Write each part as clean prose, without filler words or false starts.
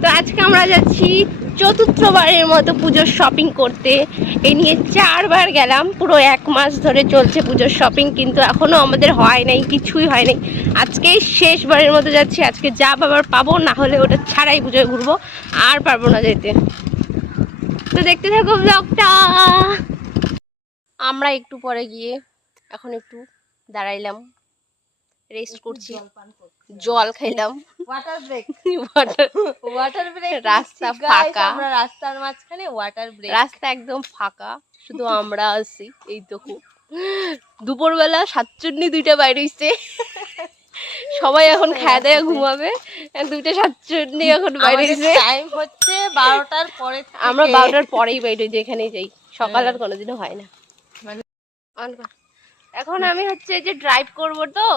তো আজকে আমরা যাচ্ছি চতুর্থবারের মতো পুজোর শপিং করতে। এই নিয়ে 4 বার গেলাম, পুরো 1 মাস ধরে চলছে পুজোর শপিং, কিন্তু এখনো আমাদের হয় নাই, কিছুই হয় নাই। আজকেই শেষবারের মতো যাচ্ছি। আজকে যা বাবার পাবো, না হলে ওটা ছাড়াই পুজোয় ঘুরবো, আর পারবো না যেতে। তো দেখতে থাকো ব্লগটা। আমরা একটু পরে গিয়ে এখন একটু দাঁড়াইলাম, রেস্ট করছি, জল খাইলাম, ওয়াটার ব্রেক। Water break. রাস্তা ফাঁকা, আমরা রাস্তার মাঝখানে ওয়াটার ব্রেক। রাস্তা একদম ফাঁকা, শুধু আমরা আছি। এইটুকু দুপুরবেলা 7চুন্নি 2টা বাইরে হইছে, সবাই এখন খাওয়া দাওয়া ঘুমাবে। 2টা 7চুন্নি এখন বাইরে হইছে। টাইম হচ্ছে 12টার পরে। আমরা 12টার পরেই বাইরে হই, যেখানেই যাই। সকাল আর কোনোদিনও হয় না। এখন আমি হচ্ছে যে ড্রাইভ করব, তো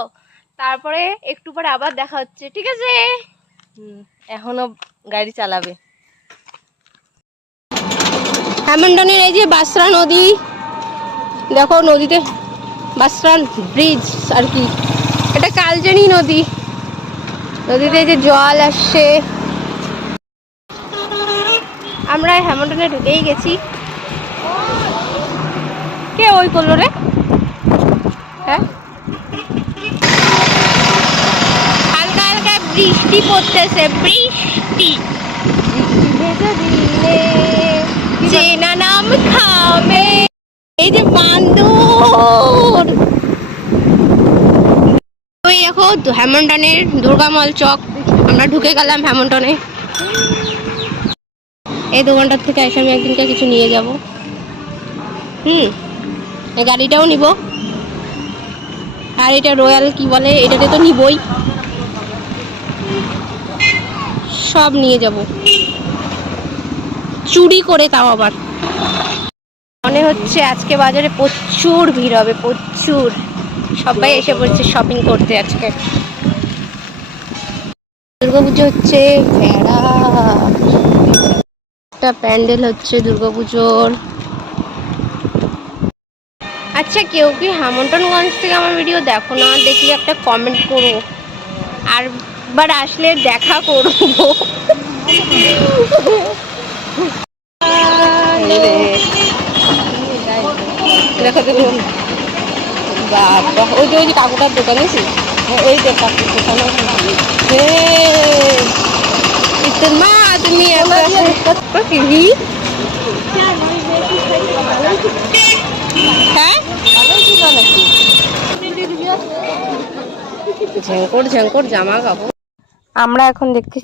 তারপরে একটু পরে আবার দেখা হচ্ছে, ঠিক আছে? এখনো গাড়ি চালাবে। হ্যামন্টনের এই যে বাসরা নদী, দেখো নদীতে বাসরা ব্রিজ আর কি, এটা কালজানি নদী। নদীতে এই যে জল আসছে। আমরা হ্যামন্টনে ঢুকেই গেছি। কে ওই করলো রে? হ্যাঁ, হালকা হালকা বৃষ্টি পড়তেছে, বৃষ্টি। চেনা নাম খাবে, এই যে বান্দর। ওই দেখো হ্যামন্টনের দুর্গামল চক, আমরা ঢুকে গেলাম হ্যামন্টনে। এই দোকানটার থেকে এসে আমি একদিনকে কিছু নিয়ে যাব। এই গাড়িটাও নিব, আর এটা রয়্যাল কি বলে, এটাতে তো নিবই। সব নিয়ে যাব, চুরি করে, তাও আবার। মনে হচ্ছে আজকে বাজারে প্রচুর ভিড় হবে, প্রচুর। সবাই এসে পড়ছে শপিং করতে আজকে। দুর্গাপুজো হচ্ছে, ভেড়া একটা প্যান্ডেল হচ্ছে দুর্গাপুজোর। আচ্ছা, কেউ কি হ্যামন্টনগঞ্জ থেকে আমার ভিডিও দেখো না? দেখলে একটা কমেন্ট করো, আর বার আসলে দেখা করবো। দেখো দেখো, বাবা, ওই যে কাকুটার দোকান আছে, ওই যে কাকুর দোকান। মা তুমি হ্যাঁ, ঝেঙ্কর ঝেঙ্কর জামা কাপড়। আমরা এখন দেখতে